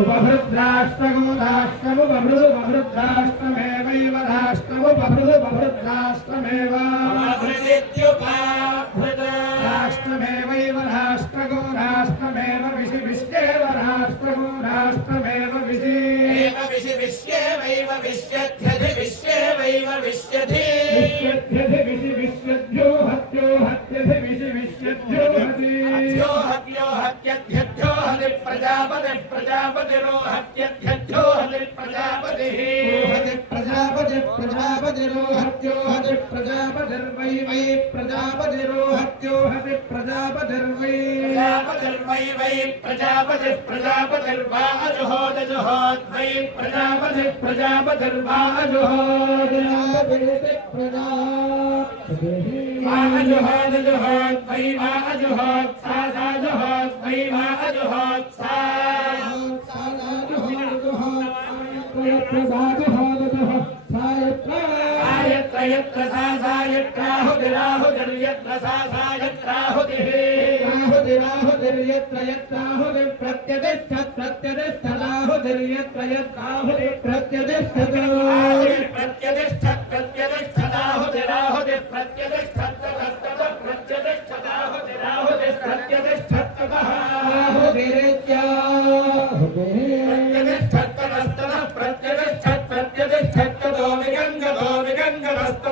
उपभृद्राष्ट्रमुपभृद्राष्ट्रमेवैव राष्ट्रमुपभृद्राष्ट्रमेव राष्ट्रमेवैव राष्ट्रगो राष्ट्रमेव विश्वेव राष्ट्रगो राष्ट्रमेव विश्वेवैव विश्यध्यधि विश्वेवैव विश्यधि विश्वद्यो हत्यो हत्यधि विश्वद्यो हत्यो हत्यध्यध्यो हति प्रजापति प्रजापतिरो हत्यध्यध्यो हति प्रजापतिः हति प्रजापतिरो हत्यो हति प्रजापतिर्वै वै प्रजापतिरो हत्यो हति प्रजापतिर्वै प्रजापतिर्वा अजुहोद वै प्रजापतिर्वा अजुहोद अजुहोद वै वा अजुहोद सा जुहोद वै वा अजुहोद सा यत्र सा यत्राहुतिराहुतिर्यत्र सा यत्राहुतिः राहुतिर्यत्र यत्राहुतिः प्रत्यतिष्ठत् प्रत्यतिष्ठदाहुतिर्यत्र यत्राहुतिः प्रत्यतिष्ठदाहुतिराहुतिः प्रत्यतिष्ठत्ततस्ततः प्रत्यतिष्ठदाहुतिराहुतिः प्रत्यतिष्ठत्ततः प्रत्यतिष्ठत्ततो विगङ्गतः विगङ्गतस्ततो